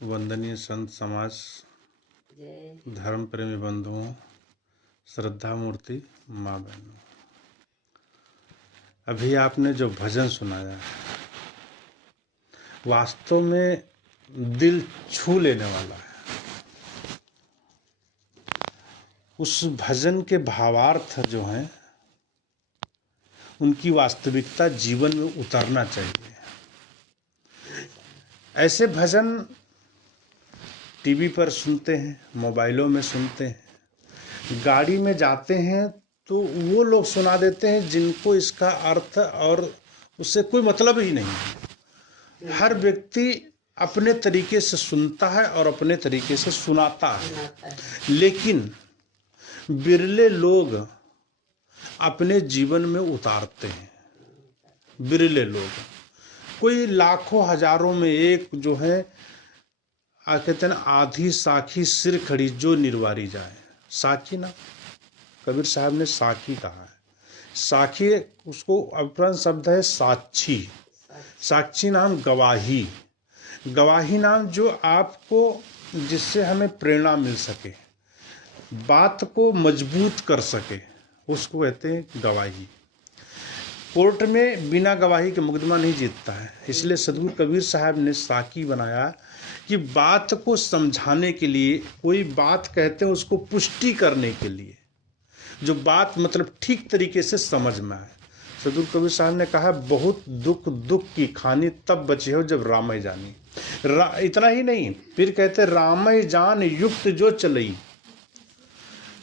वंदनीय संत समाज, धर्म प्रेमी बंधुओं, श्रद्धा मूर्ति माँ बहनों, अभी आपने जो भजन सुनाया वास्तव में दिल छू लेने वाला है। उस भजन के भावार्थ जो हैं उनकी वास्तविकता जीवन में उतरना चाहिए। ऐसे भजन टीवी पर सुनते हैं, मोबाइलों में सुनते हैं, गाड़ी में जाते हैं तो वो लोग सुना देते हैं जिनको इसका अर्थ और उससे कोई मतलब ही नहीं है। हर व्यक्ति अपने तरीके से सुनता है और अपने तरीके से सुनाता है, लेकिन बिरले लोग अपने जीवन में उतारते हैं। बिरले लोग, कोई लाखों हजारों में एक जो है कहते हैं आधी साखी सिर खड़ी जो निर्वारी जाए। साखी ना, कबीर साहब ने साखी कहा है। साखी उसको अपना शब्द है साक्षी। साक्षी नाम गवाही, गवाही नाम जो आपको जिससे हमें प्रेरणा मिल सके, बात को मजबूत कर सके, उसको कहते हैं गवाही। कोर्ट में बिना गवाही के मुकदमा नहीं जीतता है, इसलिए सदगुरु कबीर साहब ने साकी बनाया कि बात को समझाने के लिए, कोई बात कहते हैं उसको पुष्टि करने के लिए, जो बात मतलब ठीक तरीके से समझ में आए। सदगुरु कबीर साहब ने कहा बहुत दुख दुख की खानी तब बची हो जब रामय जानी। इतना ही नहीं, फिर कहते रामय जान युक्त जो चलई,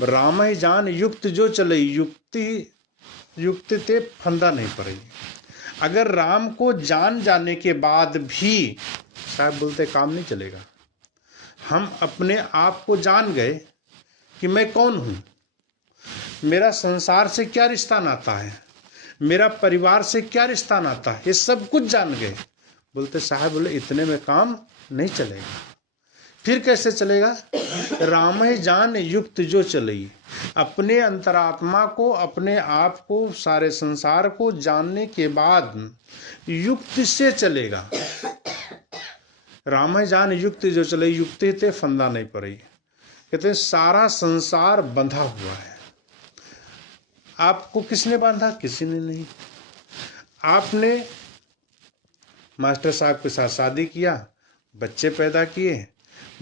रामय जान युक्त जो चलई, युक्ति ते फंदा नहीं पड़ी। अगर राम को जान जाने के बाद भी साहब बोलते काम नहीं चलेगा। हम अपने आप को जान गए कि मैं कौन हूँ, मेरा संसार से क्या रिश्ता नाता है, मेरा परिवार से क्या रिश्ता नाता है, ये सब कुछ जान गए। बोलते साहब बोले इतने में काम नहीं चलेगा। फिर कैसे चलेगा? राम ही जान युक्त जो चलई, अपने अंतरात्मा को, अपने आप को, सारे संसार को जानने के बाद युक्त से चलेगा। राम जान युक्त जो चले, युक्ति ते फंदा नहीं पड़ी। कहते सारा संसार बंधा हुआ है। आपको किसने बांधा? किसी ने नहीं। आपने मास्टर साहब के साथ शादी किया, बच्चे पैदा किए,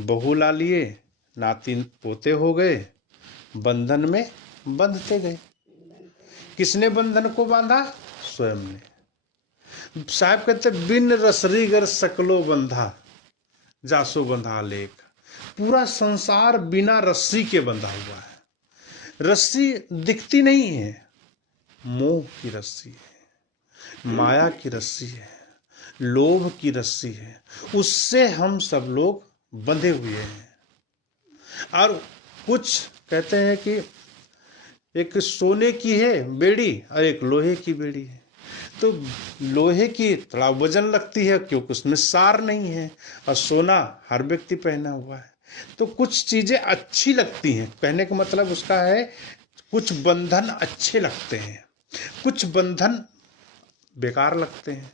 बहू ला लिए, नाती पोते हो गए, बंधन में बंधते गए। किसने बंधन को बांधा? स्वयं ने। साहब कहते बिन रसरी गर सकलो बंधा, जासो बंधा लेख। पूरा संसार बिना रस्सी के बंधा हुआ है। रस्सी दिखती नहीं है, मोह की रस्सी है, माया की रस्सी है, लोभ की रस्सी है, उससे हम सब लोग बंधे हुए हैं। और कुछ कहते हैं कि एक सोने की है बेड़ी और एक लोहे की बेड़ी है। तो लोहे की थोड़ा वजन लगती है क्योंकि उसमें सार नहीं है, और सोना हर व्यक्ति पहना हुआ है। तो कुछ चीजें अच्छी लगती हैं, कहने का मतलब उसका है कुछ बंधन अच्छे लगते हैं, कुछ बंधन बेकार लगते हैं।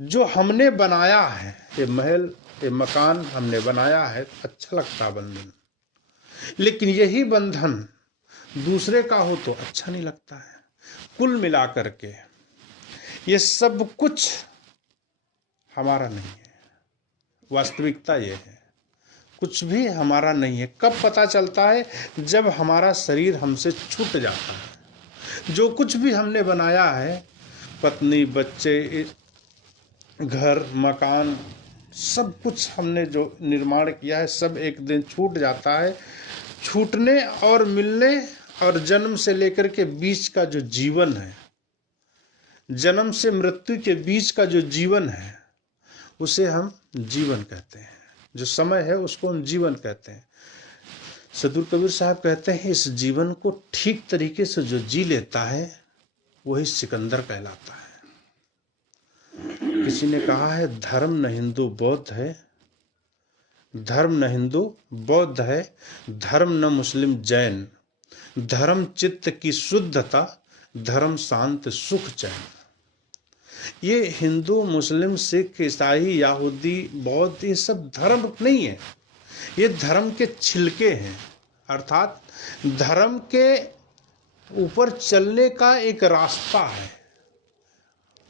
जो हमने बनाया है, ये महल, ये मकान हमने बनाया है, अच्छा लगता है बंधन, लेकिन यही बंधन दूसरे का हो तो अच्छा नहीं लगता है। कुल मिलाकर के ये सब कुछ हमारा नहीं है। वास्तविकता ये है, कुछ भी हमारा नहीं है। कब पता चलता है? जब हमारा शरीर हमसे छूट जाता है। जो कुछ भी हमने बनाया है, पत्नी, बच्चे, घर, मकान, सब कुछ हमने जो निर्माण किया है, सब एक दिन छूट जाता है। छूटने और मिलने और जन्म से लेकर के बीच का जो जीवन है, जन्म से मृत्यु के बीच का जो जीवन है, उसे हम जीवन कहते हैं। जो समय है उसको हम जीवन कहते हैं। सदगुरु कबीर साहब कहते हैं इस जीवन को ठीक तरीके से जो जी लेता है वही सिकंदर कहलाता है। किसी ने कहा है धर्म न हिंदू बौद्ध है, धर्म न हिंदू बौद्ध है, धर्म न मुस्लिम जैन, धर्म चित्त की शुद्धता, धर्म शांत सुख चैन। ये हिंदू, मुस्लिम, सिख, ईसाई, यहूदी, बौद्ध, ये सब धर्म नहीं है, ये धर्म के छिलके हैं। अर्थात धर्म के ऊपर चलने का एक रास्ता है,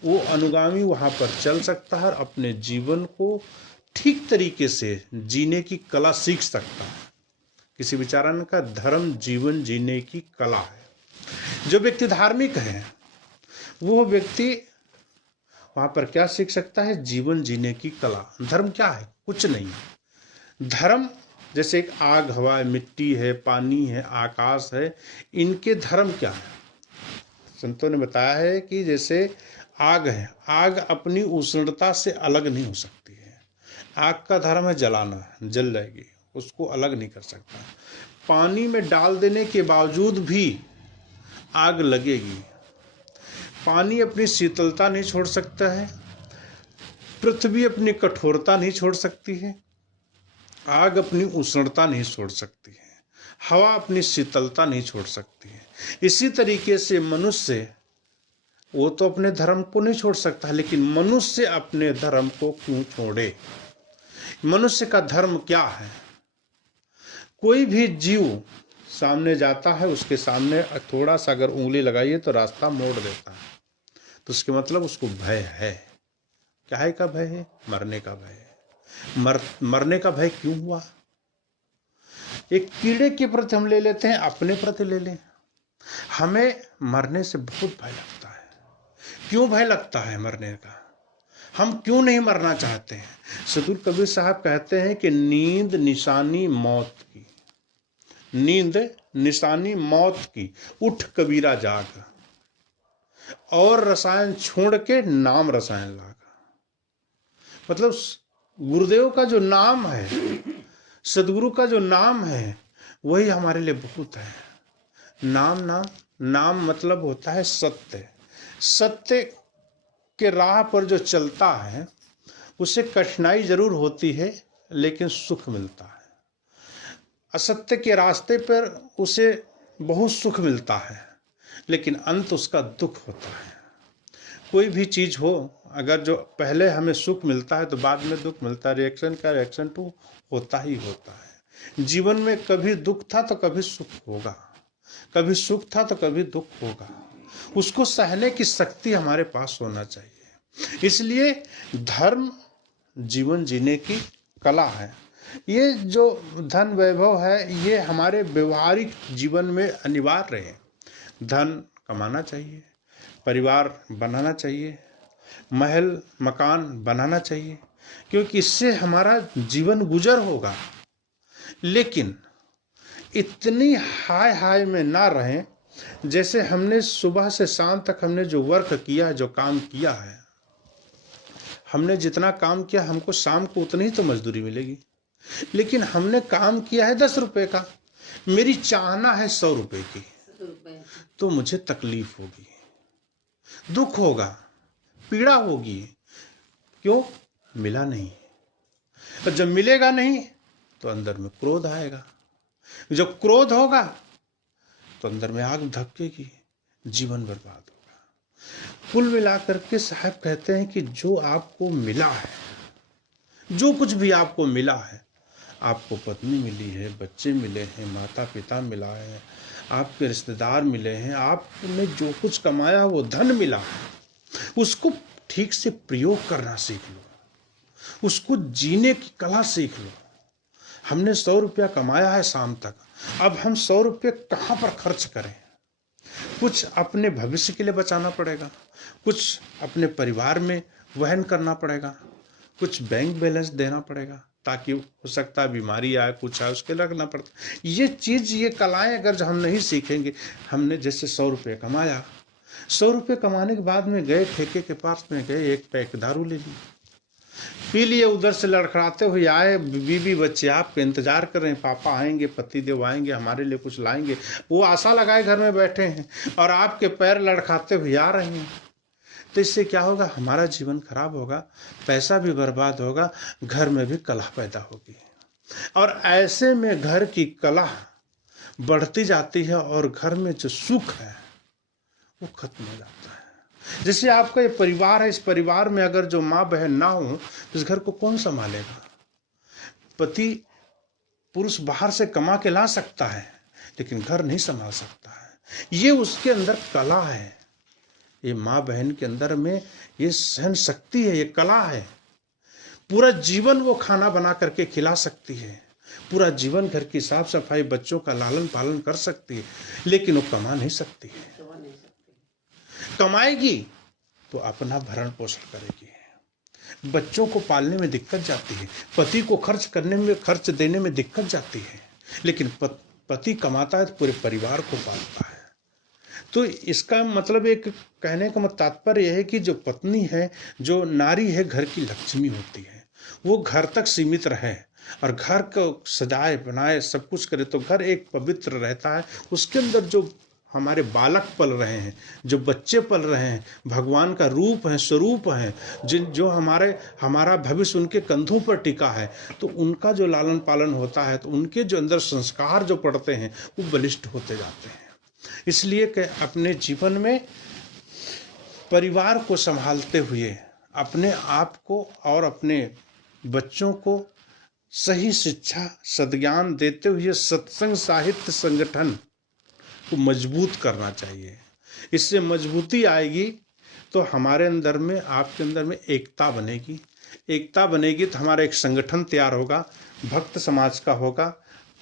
वो अनुगामी वहाँ पर चल सकता है और अपने जीवन को ठीक तरीके से जीने की कला सीख सकता है। किसी विचारन का धर्म जीवन जीने की कला है। जो व्यक्ति धार्मिक है वो व्यक्ति वहाँ पर क्या सीख सकता है? जीवन जीने की कला। धर्म क्या है? कुछ नहीं। धर्म जैसे एक आग, हवा, मिट्टी है, पानी है, आकाश है, इनके धर्म क्या है? संतों ने बताया है कि जैसे आग है, आग अपनी उष्णता से अलग नहीं हो सकती है। आग का धर्म है जलाना, जल जाएगी, उसको अलग नहीं कर सकता। पानी में डाल देने के बावजूद भी आग लगेगी। पानी अपनी शीतलता नहीं छोड़ सकता है, पृथ्वी अपनी कठोरता नहीं छोड़ सकती है, आग अपनी उष्णता नहीं छोड़ सकती है, हवा अपनी शीतलता नहीं छोड़ सकती है। इसी तरीके से मनुष्य, वो तो अपने धर्म को नहीं छोड़ सकता, लेकिन मनुष्य अपने धर्म को क्यों छोड़े? मनुष्य का धर्म क्या है? कोई भी जीव सामने जाता है, उसके सामने थोड़ा सा अगर उंगली लगाइए तो रास्ता मोड़ देता है, तो उसके मतलब उसको भय है। क्या है का भय है? मरने का भय है। मरने का भय क्यों हुआ? एक कीड़े के प्रति हम ले लेते हैं, अपने प्रति ले लें। हमें मरने से बहुत भय लगता है। क्यों भय लगता है मरने का? हम क्यों नहीं मरना चाहते हैं? सदगुरु कबीर साहब कहते हैं कि नींद निशानी मौत की, नींद निशानी मौत की, उठ कबीरा जाग, और रसायन छोड़ के नाम रसायन लागा। मतलब गुरुदेव का जो नाम है, सदगुरु का जो नाम है, वही हमारे लिए बहुत है। नाम मतलब होता है सत्य। सत्य के राह पर जो चलता है उसे कठिनाई जरूर होती है, लेकिन सुख मिलता है। असत्य के रास्ते पर उसे बहुत सुख मिलता है, लेकिन अंत उसका दुख होता है। कोई भी चीज हो, अगर जो पहले हमें सुख मिलता है तो बाद में दुख मिलता है। रिएक्शन का रिएक्शन टू होता ही होता है। जीवन में कभी दुख था तो कभी सुख होगा, कभी सुख था तो कभी दुख होगा। उसको सहने की शक्ति हमारे पास होना चाहिए। इसलिए धर्म जीवन जीने की कला है। ये जो धन वैभव है, ये हमारे व्यवहारिक जीवन में अनिवार्य है। धन कमाना चाहिए, परिवार बनाना चाहिए, महल मकान बनाना चाहिए, क्योंकि इससे हमारा जीवन गुजर होगा। लेकिन इतनी हाय में ना रहें। जैसे हमने सुबह से शाम तक हमने जो वर्क किया है, जो काम किया है, हमने जितना काम किया, हमको शाम को उतनी ही तो मजदूरी मिलेगी। लेकिन हमने काम किया है 10 रुपए का, मेरी चाहना है 100 रुपए की, तो मुझे तकलीफ होगी, दुख होगा, पीड़ा होगी। क्यों? मिला नहीं। और जब मिलेगा नहीं तो अंदर में क्रोध आएगा। जब क्रोध होगा तो अंदर में आग धकेगी, जीवन बर्बाद होगा। कुल मिलाकर के साहब कहते हैं कि जो आपको मिला है, जो कुछ भी आपको मिला है, आपको पत्नी मिली है, बच्चे मिले हैं, माता पिता मिला है, आपके रिश्तेदार मिले हैं, आपने जो कुछ कमाया वो धन मिला है, उसको ठीक से प्रयोग करना सीख लो, उसको जीने की कला सीख लो। हमने 100 रुपया कमाया है शाम तक, अब हम 100 रुपये कहाँ पर खर्च करें? कुछ अपने भविष्य के लिए बचाना पड़ेगा, कुछ अपने परिवार में वहन करना पड़ेगा, कुछ बैंक बैलेंस देना पड़ेगा, ताकि हो सकता है बीमारी आए, कुछ आए, उसके रखना पड़ता। ये चीज़, ये कलाएं अगर हम नहीं सीखेंगे, हमने जैसे 100 रुपये कमाया, 100 रुपये कमाने के बाद में गए ठेके के पास में गए, एक पैक दारू ले ली, पी लिए, उधर से लड़खड़ाते हुए आए, बीवी बच्चे आपके इंतजार कर रहे हैं, पापा आएंगे, पति देव आएंगे, हमारे लिए कुछ लाएंगे, वो आशा लगाए घर में बैठे हैं और आपके पैर लड़खड़ाते हुए आ रहे हैं। तो इससे क्या होगा? हमारा जीवन खराब होगा, पैसा भी बर्बाद होगा, घर में भी कलह पैदा होगी, और ऐसे में घर की कलह बढ़ती जाती है और घर में जो सुख है वो खत्म हो जाता है। जैसे आपका ये परिवार है, इस परिवार में अगर जो माँ बहन ना हो तो इस घर को कौन संभालेगा? पति पुरुष बाहर से कमा के ला सकता है लेकिन घर नहीं संभाल सकता है। ये उसके अंदर कला है, ये माँ बहन के अंदर में ये सहन शक्ति है, ये कला है। पूरा जीवन वो खाना बना करके खिला सकती है, पूरा जीवन घर की साफ सफाई, बच्चों का लालन पालन कर सकती है, लेकिन वो कमा नहीं सकती है। कमाएगी तो अपना भरण पोषण करेगी, बच्चों को पालने में दिक्कत जाती है, पति को खर्च देने में दिक्कत जाती है, लेकिन पति कमाता है तो पूरे परिवार को पालता है। तो इसका मतलब एक कहने का तात्पर्य यह है कि जो पत्नी है, जो नारी है, घर की लक्ष्मी होती है। वो घर तक सीमित रहे और घर को सजाए बनाए सब कुछ करे तो घर एक पवित्र रहता है। उसके अंदर जो हमारे बालक पल रहे हैं, जो बच्चे पल रहे हैं, भगवान का रूप है, स्वरूप है, जो हमारा भविष्य उनके कंधों पर टिका है, तो उनका जो लालन पालन होता है तो उनके जो अंदर संस्कार जो पड़ते हैं वो बलिष्ठ होते जाते हैं। इसलिए कि अपने जीवन में परिवार को संभालते हुए अपने आप को और अपने बच्चों को सही शिक्षा सद्ज्ञान देते हुए सत्संग साहित्य संगठन को मजबूत करना चाहिए। इससे मजबूती आएगी तो हमारे अंदर में, आपके अंदर में एकता बनेगी। एकता बनेगी तो हमारा एक संगठन तैयार होगा, भक्त समाज का होगा,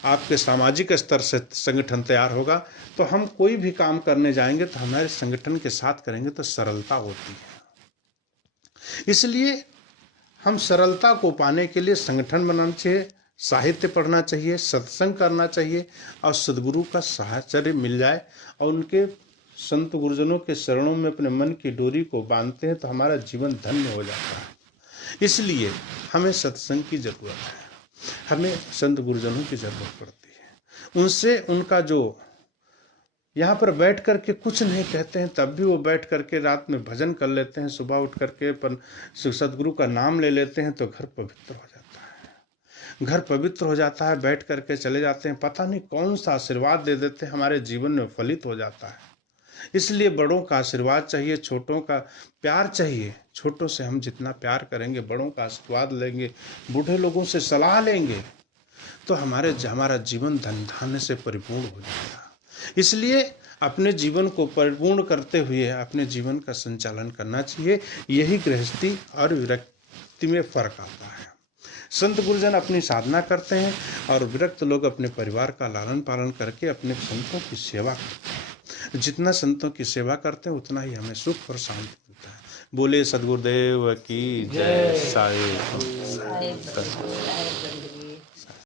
आपके सामाजिक स्तर से संगठन तैयार होगा। तो हम कोई भी काम करने जाएंगे तो हमारे संगठन के साथ करेंगे तो सरलता होती है। इसलिए हम सरलता को पाने के लिए संगठन बनाना चाहिए, साहित्य पढ़ना चाहिए, सत्संग करना चाहिए और सद्गुरु का साहचर्य मिल जाए और उनके संत गुरुजनों के शरणों में अपने मन की डोरी को बांधते हैं तो हमारा जीवन धन्य हो जाता है। इसलिए हमें सत्संग की जरूरत है, हमें संत गुरुजनों की जरूरत पड़ती है। उनसे उनका जो यहाँ पर बैठ करके कुछ नहीं कहते हैं तब भी वो बैठ करके रात में भजन कर लेते हैं, सुबह उठ करके सदगुरु का नाम ले लेते हैं तो घर पवित्र हो जाता है। घर पवित्र हो जाता है, बैठ करके चले जाते हैं, पता नहीं कौन सा आशीर्वाद दे देते हैं, हमारे जीवन में फलित हो जाता है। इसलिए बड़ों का आशीर्वाद चाहिए, छोटों का प्यार चाहिए। छोटों से हम जितना प्यार करेंगे, बड़ों का आशीर्वाद लेंगे, बूढ़े लोगों से सलाह लेंगे तो हमारा जीवन धन धान्य से परिपूर्ण हो जाएगा। इसलिए अपने जीवन को परिपूर्ण करते हुए अपने जीवन का संचालन करना चाहिए। यही गृहस्थी और विरक्ति में फर्क आता है। संत गुरुजन अपनी साधना करते हैं और विरक्त लोग अपने परिवार का लालन पालन करके अपने संतों की सेवा करते हैं। जितना संतों की सेवा करते हैं उतना ही हमें सुख और शांति मिलता है। बोले सद्गुरुदेव की जय। साईं।